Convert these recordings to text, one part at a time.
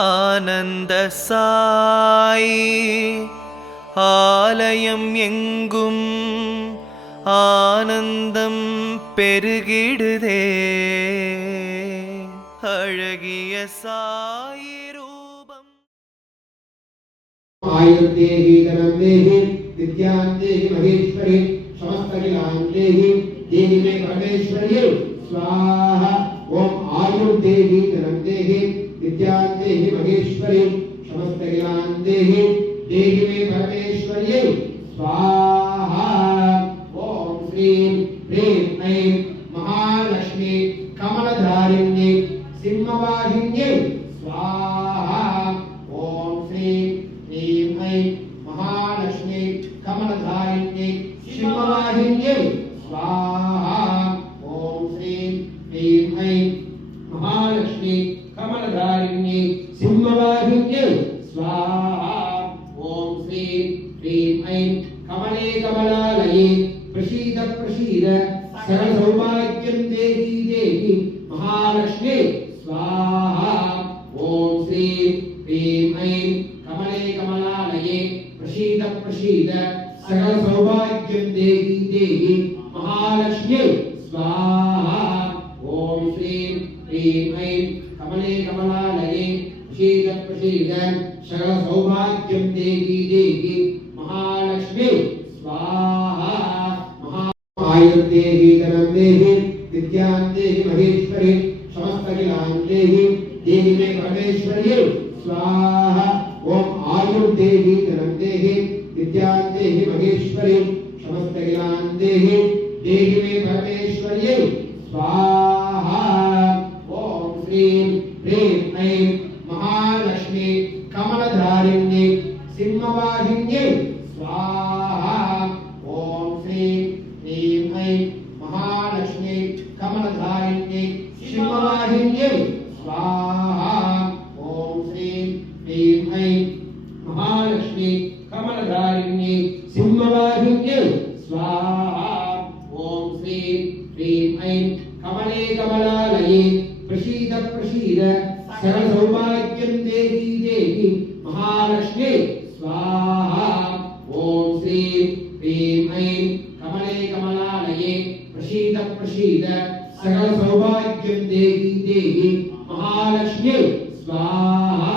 ஆனந்த சாயி ஆலயம் எங்கும் ஆனந்தம் பெருகிடுதே அழகிய சாயி ரூபம். ஆயுர்தேஹி தனம் தேஹி வித்யாந்தேஹி மகேஸ்வரி சமஸ்தகிலாந்தேஹி தேஹி மே பரமேஸ்வரி ஸ்வாஹா. ஓம் ஆயுர்தேஹி தனம் தேஹி विद्यान्तेहि महेश्वरी समस्तगिलान्तेहि देहि मे परमेश्वर्यै स्वाहा. ओम श्रीं ह्रीं ऐं महालक्ष्मी कमलधारिण्यै सिंहवाहिन्यै स्वाहा. ओम श्रीं ह्रीं ऐं महालक्ष्मी कमलधारिण्यै सिंहवाहिन्यै स्वाहा. ओम श्रीं ह्रीं ऐं महालक्ष्मी कमलधारिण्यै सिंहवाहिन्यै स्वाहा. ओम श्रीं ह्रीं ऐं कमले कमलालये प्रसीद प्रसीद सकल सौभाग्यं देहि देहि महालक्ष्मी स्वाहा. ओम श्रीं ह्रीं ऐं कमले कमलालये प्रसीद प्रसीद सकल सौभाग्यं देहि देहि महालक्ष्मी स्वाहा. ओम श्रीं ह्रीं ऐं कमले कमलालये प्रसीद प्रसीद सकल सौभाग्यं देहि देहि महालक्ष्मी स्वाहा. आयुर्देहि धनं देहि विद्यान्तेहि महेश्वरी समस्तगिलान्तेहि देहि मे परमेश्वर्यै स्वाहा. ओम आयुर्देहि धनं देहि विद्यान्तेहि महेश्वरी समस्तगिलान्तेहि देहि मे परमेश्वर्यै स्वाहा. ओम श्रीं ह्रीं ऐं महालक्ष्मी कमलधारिण्यै सिंहवाहिन्यै स्वाहा. ओम श्रीं ह्रीं ऐं महालक्ष्मी कमलधारिण्यै सिंहवाहिन्यै स्वाहा. ओम श्रीं ह्रीं ऐं महालक्ष्मी कमलधारिण्यै सिंहवाहिन्यै स्वाहा. ओम श्रीं ह्रीं ऐं कमले कमलालये प्रसीद प्रसीद सकल सौभाग्यं देहि देहि महालक्ष्मी स्वाहा. ओम श्रीं ह्रीं ऐं कमले कमलालये प्रसीद प्रसीद सकल सौभाग्यं देहि देहि महालक्ष्मी स्वाहा.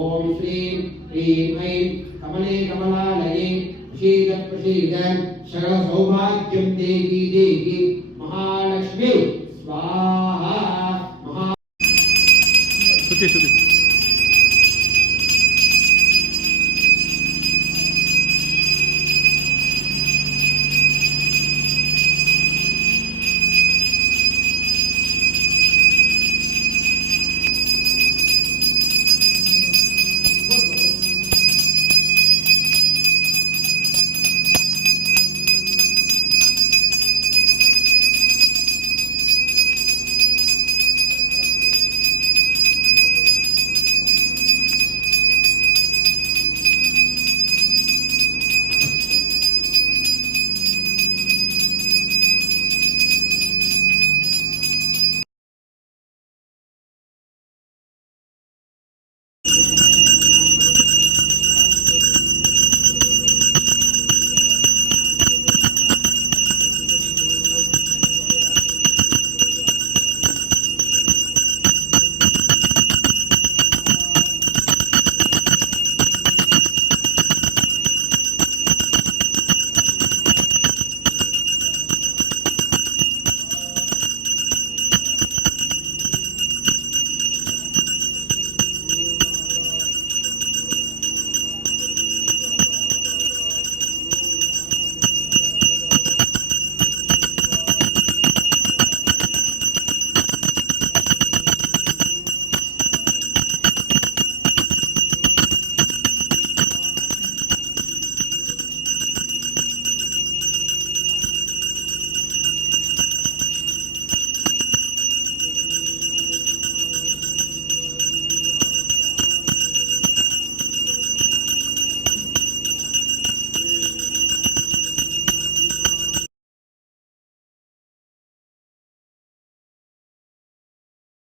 ओम श्रीं ह्रीं ऐं कमले कमलालये प्रसीद प्रसीद सकल सौभाग्यं देहि